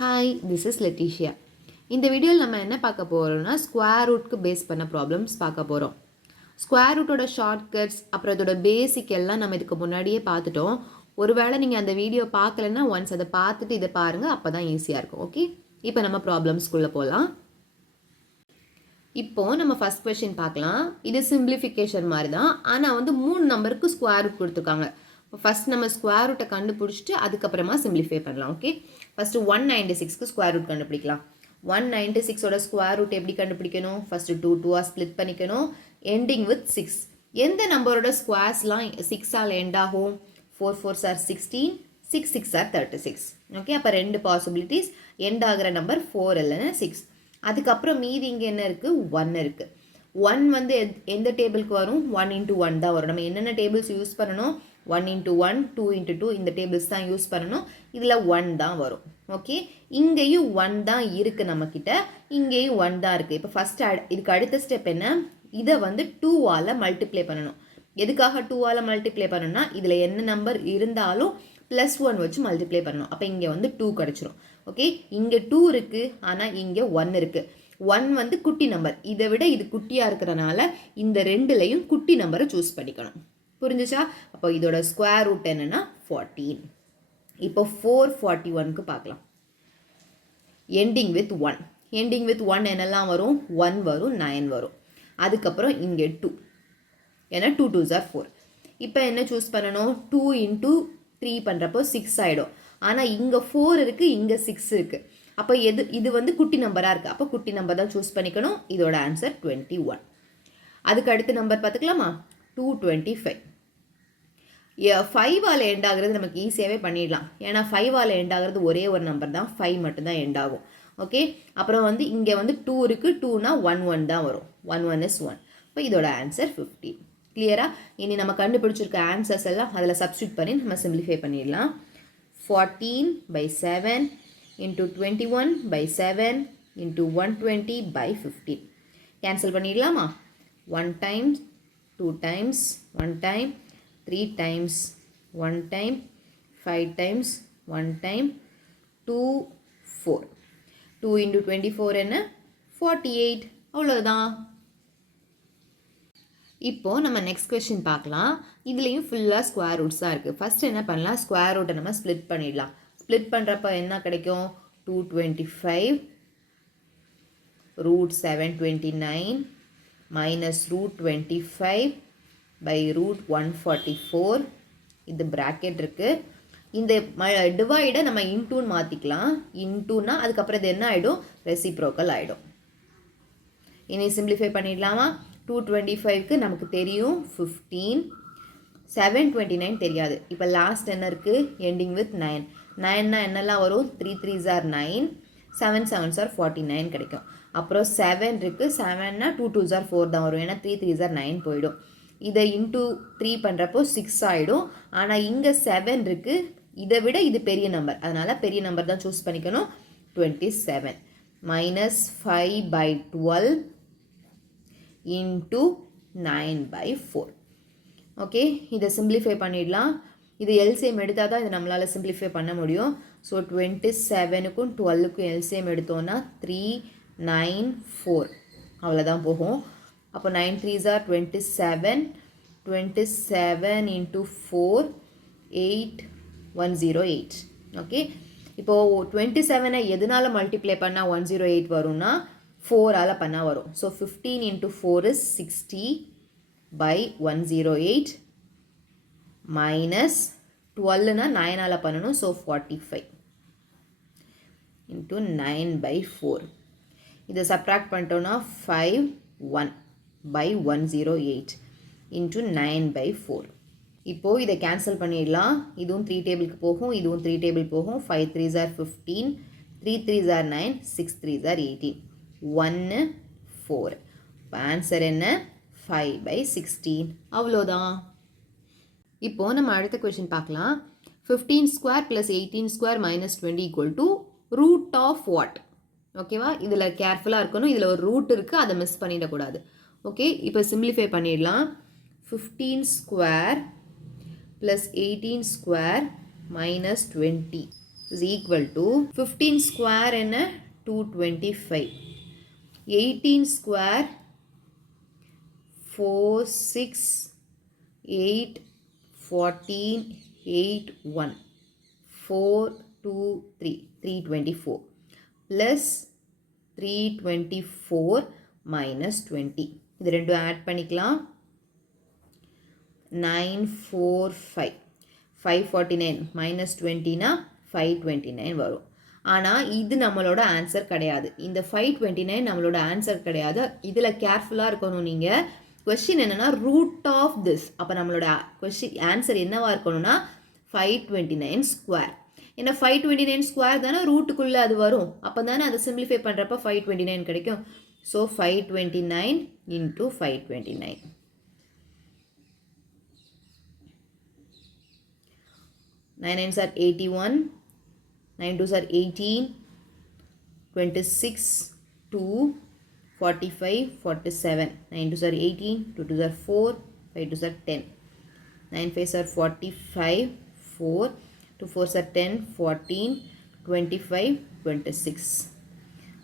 Hi, this is லெட்டிஷியா. இந்த வீடியோவில் நம்ம என்ன பார்க்க போகிறோம்னா ஸ்கொயர் ரூட்க்கு பேஸ் பண்ண ப்ராப்ளம்ஸ் பார்க்க போகிறோம். ஸ்கொயர் ரூட்டோட ஷார்ட்கட்ஸ் அப்புறம் இதோட பேசிக் எல்லாம் நம்ம இதுக்கு முன்னாடியே பார்த்துட்டோம். ஒருவேளை நீங்கள் அந்த வீடியோ பார்க்கலன்னா ஒன்ஸ் அதை பார்த்துட்டு இதை பாருங்கள், அப்போ தான் ஈஸியாக இருக்கும். ஓகே, இப்போ நம்ம ப்ராப்ளம்ஸ்குள்ளே போகலாம். இப்போது நம்ம ஃபஸ்ட் கொஸ்டின் பார்க்கலாம். இது சிம்பிளிஃபிகேஷன் மாதிரி தான், ஆனால் வந்து 3 நம்பருக்கு ஸ்கொயர் ரூட் கொடுத்துருக்காங்க. ஃபஸ்ட் நம்ம ஸ்கொயர் ரூட்டை கண்டுபிடிச்சிட்டு அதுக்கப்புறமா சிம்பிளிஃபை பண்ணலாம். ஓகே, ஃபஸ்ட்டு 196க்கு ஸ்கொயர் ரூட் கண்டுபிடிக்கலாம். 196ஓட ஸ்கொயர் ரூட் எப்படி கண்டுபிடிக்கணும்? ஃபஸ்ட்டு 2 ஸ்ப்ளிட் பண்ணிக்கணும், எண்டிங் வித் 6. எந்த நம்பரோட ஸ்கொயர்ஸ்லாம் 6ஆல் எண்ட் ஆகும்? 4 4s are 16, 6 6 are 36. ஓகே, அப்போ 2 பாசிபிலிட்டிஸ். எண்ட் ஆகிற நம்பர் 4 இல்லைன்னா 6. அதுக்கப்புறம் மீதி இங்கே என்ன இருக்குது? 1 இருக்குது. 1 வந்து எந்த டேபிளுக்கு வரும்? 1 into 1 தான் வரும். நம்ம என்னென்ன டேபிள்ஸ் யூஸ் பண்ணணும்? 1 into 1, 2 into 2 இந்த டேபிள்ஸ் தான் யூஸ் பண்ணணும். இதில் 1 தான் வரும். ஓகே, இங்கேயும் 1 தான் இருக்குது நம்மக்கிட்ட, இங்கேயும் 1 தான் இருக்குது. இப்போ ஃபஸ்ட்டு இதுக்கு அடுத்த ஸ்டெப் என்ன? இதை வந்து 2ஆல் மல்டிப்ளை பண்ணணும். எதுக்காக 2ஆல் மல்டிப்ளை பண்ணணும்னா இதில் என்ன நம்பர் இருந்தாலும் +1 வச்சு மல்டிப்ளை பண்ணணும். அப்போ இங்கே வந்து 2 கிடச்சிரும். ஓகே, இங்கே 2 இருக்குது, ஆனால் இங்கே 1 இருக்குது. 1 வந்து குட்டி நம்பர், இதை விட இது குட்டியாக இருக்கிறனால இந்த ரெண்டுலையும் குட்டி நம்பரை சூஸ் பண்ணிக்கணும். புரிஞ்சுச்சா? அப்போ இதோட ஸ்கொயர் ரூட் என்னென்னா 14. இப்போ 441க்கு பார்க்கலாம். Ending with 1. எண்டிங் வித் 1 என்னெல்லாம் வரும்? 1 வரும், 9 வரும். அதுக்கப்புறம் இங்கே 2, ஏன்னா 2 2s are 4. இப்போ என்ன சூஸ் பண்ணணும்? 2 into 3 பண்ணுறப்போ 6 ஆகிடும். ஆனால் இங்கே 4 இருக்குது, இங்கே 6 இருக்குது. அப்போ இது வந்து குட்டி நம்பராக இருக்குது, அப்போ குட்டி நம்பர் தான் சூஸ் பண்ணிக்கணும். இதோட ஆன்சர் 21. அதுக்கு அடுத்த நம்பர் பார்த்துக்கலாமா? 225. 5ஆல் எண்ட் ஆகிறது நமக்கு ஈஸியாகவே பண்ணிடலாம், ஏன்னா 5ஆல் எண்ட் ஆகிறது ஒரே ஒரு நம்பர் தான், 5 மட்டும்தான் எண்ட் ஆகும். ஓகே, அப்புறம் வந்து இங்கே வந்து 2 இருக்குது, 2னா 1 1 தான் வரும். 1 1 is 1. இப்போ இதோட ஆன்சர் 15. கிளியரா? இனி நம்ம கண்டுபிடிச்சிருக்க ஆன்சர்ஸ் எல்லாம் அதில் சப்ஸ்டியூட் பண்ணி நம்ம சிம்பிளிஃபை பண்ணிடலாம். 14/7 into 21/7 into 120/15. கேன்சல் பண்ணிடலாமா? 1 times, 2 times, 1 time, 3 times, 1 time, 5 times, 1 time, 2 4. 2 into 24 என்ன? 48. அவ்வளோதான். இப்போது நம்ம நெக்ஸ்ட் கொஸ்டின் பார்க்கலாம். இதுலேயும் ஃபுல்லாக ஸ்கொயர் ரூட்ஸ் தான் இருக்குது. ஃபஸ்ட் என்ன பண்ணலாம்? ஸ்கொயர் ரூட்டை நம்ம ஸ்ப்ளிட் பண்ணிடலாம். ஸ்ப்ளிட் பண்ணுறப்ப என்ன கிடைக்கும்? 225 root 729 minus root 25 by root 144. இது bracket இருக்குது. இந்த டிவைடை நம்ம இன்டூன்னு மாற்றிக்கலாம். இன்டூனா அதுக்கப்புறம் இது என்ன ஆகிடும்? ரெசிப்ரோக்கல் ஆகிடும். இனி சிம்பிளிஃபை பண்ணிடலாமா? 225க்கு நமக்கு தெரியும் 15, 729 தெரியாது. இப்போ லாஸ்ட் என்ன இருக்குது? Ending with 9. 9னா என்னெல்லாம் வரும்? 3 3s are 9, 7 7s are 49 கிடைக்கும். அப்புறம் 7 இருக்குது, 7னா 2 2s are 4 தான் வரும், ஏன்னா 3 3s are 9 போயிடும். இதை இன்டூ 3 பண்ணுறப்போ 6 ஆகிடும். ஆனால் இங்கே 7 இருக்குது, இதை விட இது பெரிய நம்பர், அதனால் பெரிய நம்பர் தான் சூஸ் பண்ணிக்கணும். 27 minus 5/12 into 9/4. ஓகே, இதை சிம்பிளிஃபை பண்ணிடலாம். இது எல்சிஎம் எடுத்தால் தான் இதை நம்மளால் சிம்பிளிஃபை பண்ண முடியும். ஸோ 27க்கும் 12க்கும் எல்சிஎம் எடுத்தோன்னா 3 9 4 அவ்வளோதான் போகும். அப்போ 9 3s are 27, 27 into 4 8 108. ஓகே, இப்போது 27ஐ எதனால் மல்டிப்ளை பண்ணால் 108 வரும்னா 4ஆல் பண்ணால் வரும். ஸோ 15 into 4 is 60/108 minus 12னா 9ஆல் பண்ணணும். So 45 into 9/4. இதை சப்ராக்ட் பண்ணிட்டோன்னா 5 1/108 into 9/4. இப்போது இதை கேன்சல் பண்ணிடலாம். இதுவும் 3 டேபிளுக்கு போகும், இதுவும் 3 டேபிள் போகும். 5 3s are 15, 3 3s are 9, 6 3s are 18. 1 4. இப்போ ஆன்சர் என்ன? 5/16. அவ்வளோதான். இப்போது நம்ம அடுத்த கொஸ்டின் பார்க்கலாம். 15 square plus 18 square minus 20 equal to root of what? ஓகேவா? இதில் கேர்ஃபுல்லாக இருக்கணும், இதில் ஒரு ரூட் இருக்குது, அதை மிஸ் பண்ணிடக்கூடாது. ஓகே, இப்போ சிம்பிளிஃபை பண்ணிடலாம். 15 square plus 18 square minus 20. is equal to 15 square என்ன 225, 18 square 4 6 8 14 8 1 4 2 3 324 plus 324 minus 20 இது ரெண்டும் ஆட் பண்ணிக்கலாம் 945 549 minus 20 னா 529 வரும். ஆனால் இது நம்மளோட ஆன்சர் கிடையாது. இந்த 529 நம்மளோட ஆன்சர் கிடையாது. இதில் கேர்ஃபுல்லாக இருக்கணும் நீங்கள். கொஸ்டின் என்னென்னா ரூட் ஆஃப் திஸ். அப்போ நம்மளோட கொஸ்டின் ஆன்சர் என்னவாக இருக்கணும்னா 529 ஸ்கொயர். ஏன்னா 529 ஸ்கொயர் தானே ரூட்டுக்குள்ளே அது வரும். அப்போ தானே அதை சிம்பிளிஃபை பண்ணுறப்ப 529 கிடைக்கும். So 529 into 529. 9 9s are 81, 9 2s are 18, 26, 2, 45, 47. 9 2s are 18, 2 2s are 4, 5 2s are 10. 9 5s are 45, 4, 2 4s are 10, 14, 25, 26.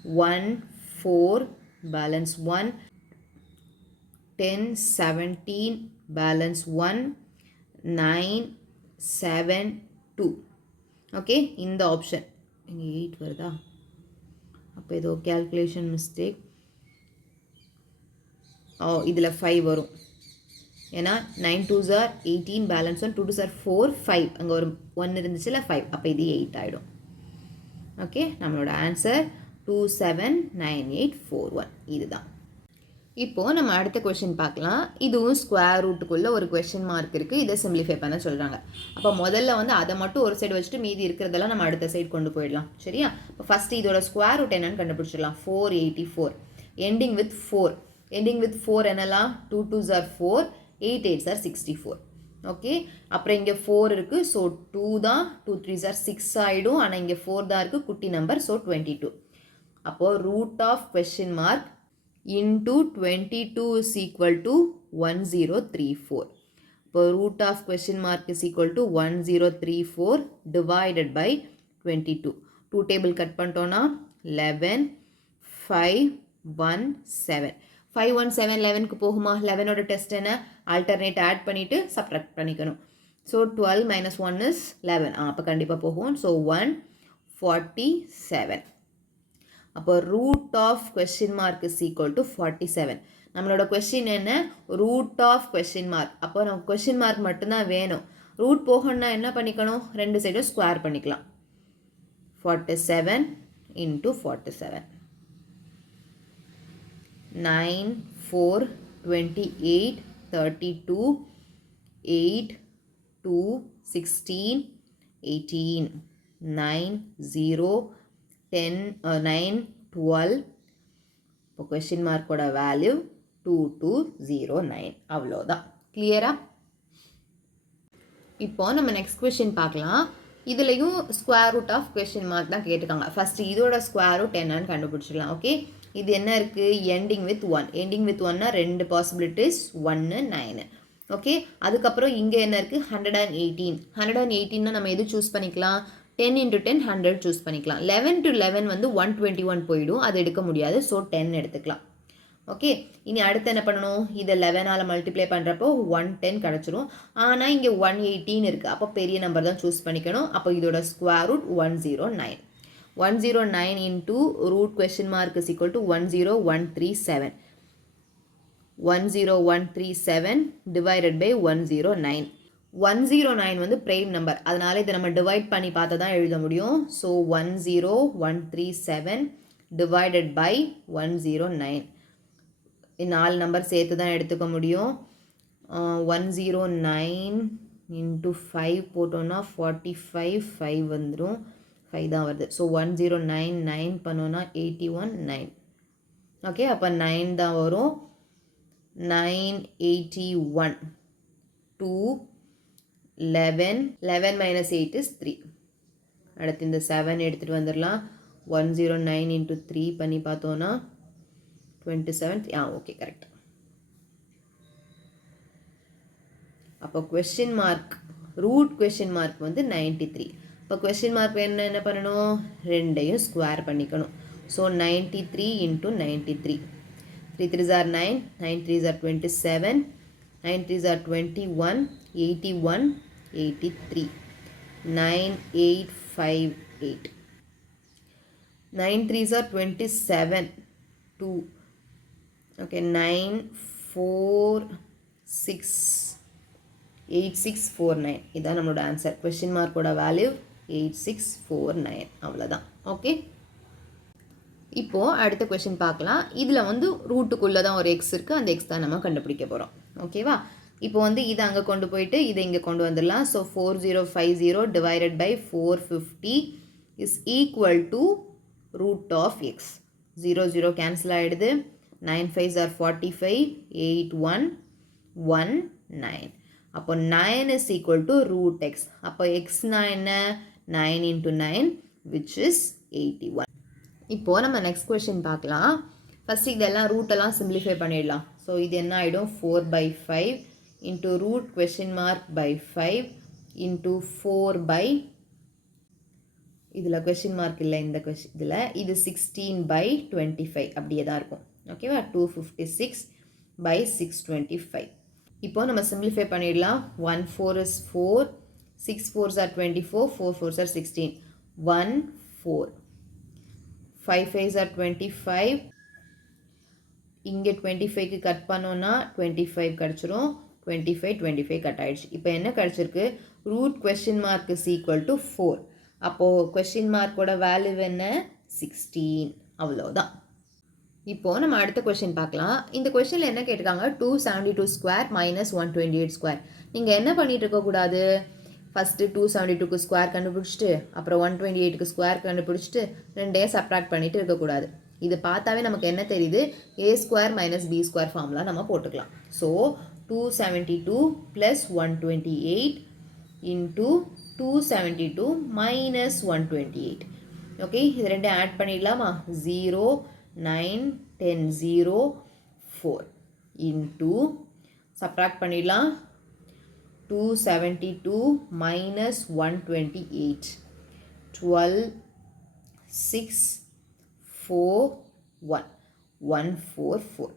1, 4, balance 1, 10, 17, balance 1, 9, 7, 2. Okay, இந்த ஆப்ஷன் இங்கே 8 வருதா? அப்போ ஏதோ கேல்குலேஷன் மிஸ்டேக். இதில் 5 வரும். ஏன்னா 9 2s are 18, balance 1, 2 2s are 4, 5. அங்கே ஒரு 1 இருந்துச்சுல 5. அப்போ இது 8 ஆகிடும். ஓகே, நம்மளோட ஆன்சர் 279841 இதுதான். இப்போது நம்ம அடுத்த கொஷின் பார்க்கலாம். இதுவும் ஸ்கொயர் ரூட்டுக்குள்ளே ஒரு கொஷின் மார்க் இருக்குது. இதை சிம்பிளிஃபை பண்ண சொல்கிறாங்க. அப்போ முதல்ல வந்து அதை மட்டும் ஒரு சைடு வச்சுட்டு மீதி இருக்கிறதெல்லாம் நம்ம அடுத்த சைடு கொண்டு போயிடலாம். சரியா? இப்போ ஃபஸ்ட்டு இதோட ஸ்கொயர் ரூட் என்னன்னு கண்டுபிடிச்சிடலாம். 484 எண்டிங் வித் 4. எண்டிங் வித் 4 என்னெல்லாம்? 2 2s are 4, 8 8s are 64. Okay, அப்புறம் இங்கே 4 இருக்குது. ஸோ 2 தான், 2 3s are 6 ஆகிடும். ஆனால் இங்கே 4 தான் இருக்குது, குட்டி நம்பர். ஸோ 22. அப்போது root of question mark into 22 is equal to 1034. So root of question mark is equal to 1034 divided by 22. 2 table cut பண்ணிட்டோம்னா 11 5 1 7. 5 1 7 11 க்கு போகுமா? 11 ஓட டெஸ்ட் என்ன? alternate add பண்ணிட்டு subtract பண்ணிக்கணும். So 12 minus 1 is 11. அப்போ கண்டிப்பாக போகும். So 147. அப்போ root of question mark is equal to 47. நம்மளோட கொஸ்டின் என்ன? Root of question mark. அப்போ நம்ம கொஸ்டின் மார்க் மட்டும்தான் வேணும். ரூட் போகணும்னா என்ன பண்ணிக்கணும்? ரெண்டு சைடும் ஸ்கொயர் பண்ணிக்கலாம். 47 into 47. 9 4 28 32 8 2 16 18 9 0 10 9 12. இப்போ கொஸ்டின் மார்க்கோட வேல்யூ 2209. அவ்வளோதான். கிளியரா? இப்போ நம்ம நெக்ஸ்ட் கொஸ்டின் பார்க்கலாம். இதுலேயும் square root of question mark தான் கேட்டிருக்காங்க. ஃபஸ்ட்டு இதோட ஸ்கொயர் ரூட் என்னன்னு கண்டுபிடிச்சிடலாம். ஓகே, இது என்ன இருக்குது? Ending with 1. எண்டிங் வித் 1னா 2 பாசிபிலிட்டிஸ், 1 9. ஓகே, அதுக்கப்புறம் இங்கே என்ன இருக்குது? 118. 118னா நம்ம எது சூஸ் பண்ணிக்கலாம்? 10 into 10 100 சூஸ் பண்ணிக்கலாம். 11 to 11 வந்து 121 போயிடும், அது எடுக்க முடியாது. ஸோ 10 எடுத்துக்கலாம். ஓகே, இனி அடுத்து என்ன பண்ணணும்? இதை 11ஆல் மல்டிப்ளை பண்ணுறப்போ 110 கிடச்சிரும். ஆனால் இங்கே 118 இருக்குது. அப்போ பெரிய நம்பர் தான் சூஸ் பண்ணிக்கணும். அப்போ இதோட square root 109. 109 into root question mark is equal to 10137. 10137 divided by 109. 109 வந்து prime number. அதனால இதை நம்ம divide பண்ணி பார்த்து தான் எழுத முடியும். So 10137 divided by 109. இந்த 4 நம்பர் சேர்த்து தான் எடுத்துக்க முடியும். 109 into 5 போட்டோன்னா 45 5 வந்துடும். 5 தான் வருது. ஸோ 1099 பண்ணோன்னா 81 9. ஓகே, அப்போ 9 தான் வரும். 981 2 11 11 minus 8 is 3. அடுத்து இந்த 7 எடுத்துகிட்டு வந்துடலாம். 109 into 3 பண்ணி பார்த்தோன்னா 27. Okay, correct. அப்போ question mark root question mark வந்து 93. இப்போ கொஸ்டின் மார்க் என்ன பண்ணணும், ரெண்டையும் ஸ்கொயர் பண்ணிக்கணும். So 93 into 93, 3 3s are 9, 9 3s are 27, 9 3s are 21, 81, 83, 9858. 9 3s are 27, 2, okay, 9 4 6 8649. இதான் நம்மளோட ஆன்சர். Question மார்க்கோட value 8649. அவ்வளோதான். ஓகே, இப்போது அடுத்த கொஸ்டின் பார்க்கலாம். இதில் வந்து ரூட்டுக்குள்ளே தான் ஒரு எக்ஸ் இருக்குது, அந்த எக்ஸ் தான் நம்ம கண்டுபிடிக்க போகிறோம். ஓகேவா? இப்போ வந்து இதை அங்கே கொண்டு போயிட்டு இதை இங்கே கொண்டு வந்துடலாம். So 4050 divided by 450 is equal to root of X. 0 0 cancel ஆகிடுது. 9 5s are 45, 8 1 1 9. அப்போ 9 is equal to root x. அப்போ xனா என்ன, 9 into 9 which is 81. இப்போது நம்ம நெக்ஸ்ட் கொஸ்டின் பார்க்கலாம். ஃபஸ்ட்டு இதெல்லாம் ரூட்டெல்லாம் சிம்பிளிஃபை பண்ணிடலாம். ஸோ இது என்ன ஆகிடும், 4/5 into root question mark by 5 into 4 இதில் கொஸ்டின் மார்க் இல்லை, இந்த கொஸ்டின் இதில் இது 16/25 அப்படியே தான் இருக்கும். ஓகேவா? 256/625. இப்போ நம்ம சிம்பிளிஃபை பண்ணிடலாம். 1 4 is 4, 6 4s are 24, 4 4s are 16, 1 4, 5 5s are 25. இங்கே 25க்கு கட் பண்ணோன்னா 25 கிடச்சிரும். 25 25 கட் ஆகிடுச்சு. இப்போ என்ன கிடச்சிருக்கு, root question mark is equal to 4. அப்போது கொஸ்டின் மார்க்கோட வேல்யூ என்ன, 16. அவ்வளோதான். இப்போது நம்ம அடுத்த கொஸ்டின் பார்க்கலாம். இந்த கொஸ்டினில் என்ன கேட்டிருக்காங்க, 272 ஸ்கொயர் மைனஸ் 128 ஸ்கொயர். நீங்கள் என்ன பண்ணிட்டு இருக்கக்கூடாது, ஃபஸ்ட்டு 272க்கு ஸ்கொயர் கண்டுபிடிச்சிட்டு அப்புறம் 128க்கு ஸ்கொயர் கண்டுபிடிச்சிட்டு ரெண்டையும் சப்ராக்ட் பண்ணிட்டு இருக்கக்கூடாது. இது பார்த்தாவே நமக்கு என்ன தெரியுது, a square minus b square formula நம்ம போட்டுக்கலாம். So 272 plus 128 into 272 minus 128. Okay, இது ரெண்டும் ஆட் பண்ணிடலாமா, 0 9 10 0 4 இன்ட்டு சப்ராக்ட் பண்ணிடலாம், 272 minus 128, 12 6 4 1 144.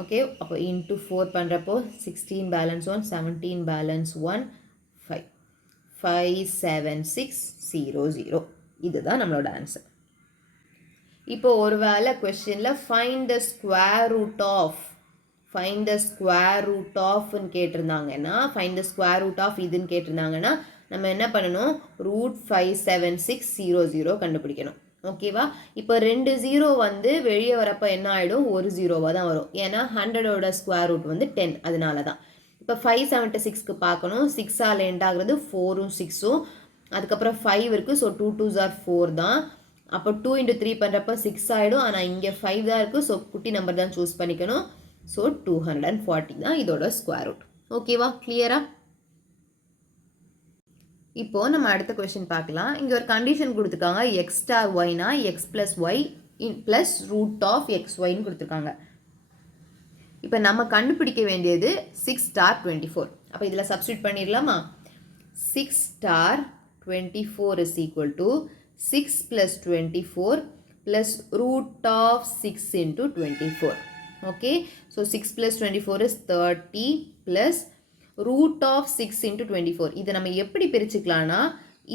ஓகே, அப்போ இன்ட்டு 4 பண்ணுறப்போ 16 பேலன்ஸ் 1, 17 பேலன்ஸ் 1, 5 57600. இதுதான் நம்மளோட ஆன்சர். இப்போ ஒரு வேளை கொஸ்டினில் find the square root of, find the square root ஆஃப்னு கேட்டிருந்தாங்கன்னா, find the square root of இதுன்னு கேட்டிருந்தாங்கன்னா நம்ம என்ன பண்ணணும், ரூட் 57600 கண்டுபிடிக்கணும். ஓகேவா? இப்போ 2 0 வந்து வெளியே வரப்போ என்ன ஆகிடும், ஒரு 0வாக தான் வரும். ஏன்னா 100ஓட ஸ்கொயர் ரூட் வந்து 10, அதனால தான். இப்போ 576க்கு பார்க்கணும். 6ஆல் எண்ட் ஆகுறது 4ம் 6ம், அதுக்கப்புறம் 5 இருக்குது. ஸோ 2 2s are 4 தான். அப்போ 2 into 3 பண்ணுறப்போ 6 ஆகிடும். ஆனால் இங்கே 5 தான் இருக்குது. ஸோ குட்டி நம்பர் தான் சூஸ் பண்ணிக்கணும். ஸோ 240 தான் இதோட ஸ்கொயர் ரூட். ஓகேவா? கிளியரா? இப்போ நம்ம அடுத்த கொஸ்டின் பார்க்கலாம். இங்கே ஒரு கண்டிஷன் கொடுத்துருக்காங்க, எக்ஸ் ஸ்டார் ஒய்னா X plus Y plus root of X ஒய்ன்னு கொடுத்துருக்காங்க. இப்போ நம்ம கண்டுபிடிக்க வேண்டியது 6 ஸ்டார் 24. அப்போ இதில் சப்ஸ்டியூட் பண்ணிடலாமா, 6 star 24 is equal to 6 plus 24 plus root of 6 into 24. Okay, so 6 plus 24 is 30 plus root of 6 into 24. இதை நம்ம எப்படி பிரிச்சுக்கலாம்னா,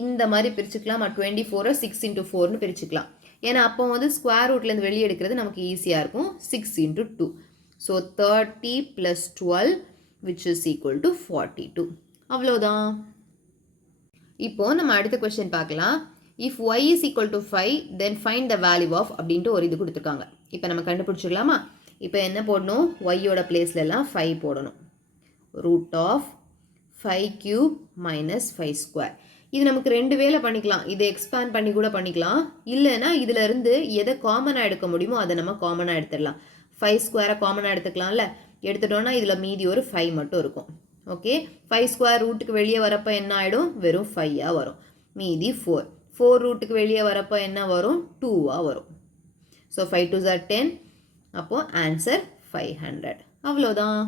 இந்த மாதிரி பிரிச்சுக்கலாம். 24 6 into 4னு பிரிச்சுக்கலாம். ஏன்னா அப்போ வந்து ஸ்கொயர் ரூட்லேருந்து வெளியே எடுக்கிறது நமக்கு ஈஸியாக இருக்கும். 6 into 2. So 30 plus 12 which is equal to 42. அவ்வளோதான். இப்போ நம்ம அடுத்த கொஸ்டின் பார்க்கலாம். If y is equal to 5 then find the value of அப்படின்ட்டு ஒரு இது கொடுத்துருக்காங்க. இப்போ நம்ம கண்டுபிடிச்சிக்கலாமா? இப்போ என்ன போடணும், yயோட பிளேஸ்லலாம் 5 போடணும். Root of 5 cube minus 5 square. இது நமக்கு ரெண்டு வேலை பண்ணிக்கலாம். இதை எக்ஸ்பேண்ட் பண்ணி கூட பண்ணிக்கலாம். இல்லைன்னா இதில் இருந்து எதை காமனாக எடுக்க முடியுமோ அதை நம்ம காமனாக எடுத்துடலாம். 5 ஸ்கொயரை காமனாக எடுத்துக்கலாம்ல. எடுத்துட்டோன்னா இதில் மீதி ஒரு 5 மட்டும் இருக்கும். ஓகே, 5 ஸ்கொயர் ரூட்டுக்கு வெளியே வரப்போ என்ன ஆகிடும், வெறும் 5ஆக வரும். மீதி 4 ரூட்டுக்கு வெளியே வரப்போ என்ன வரும், 2ஆக வரும். So 5 2s are 10. அப்போது ஆன்சர் 500. அவ்வளோதான்.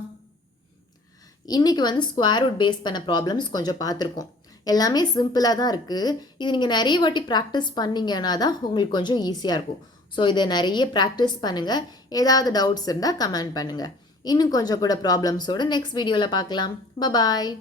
இன்றைக்கி வந்து ஸ்கொயர் ரூட் பேஸ் பண்ண ப்ராப்ளம்ஸ் கொஞ்சம் பார்த்துருக்கோம். எல்லாமே சிம்பிளாக தான் இருக்குது. இது நீங்கள் நிறைய வாட்டி ப்ராக்டிஸ் பண்ணிங்கன்னா தான் உங்களுக்கு கொஞ்சம் ஈஸியாக இருக்கும். ஸோ இதை நிறைய ப்ராக்டிஸ் பண்ணுங்கள். ஏதாவது டவுட்ஸ் இருந்தால் கமெண்ட் பண்ணுங்கள். இன்னும் கொஞ்சம் கூட ப்ராப்ளம்ஸோடு நெக்ஸ்ட் வீடியோவில் பார்க்கலாம். பாய்.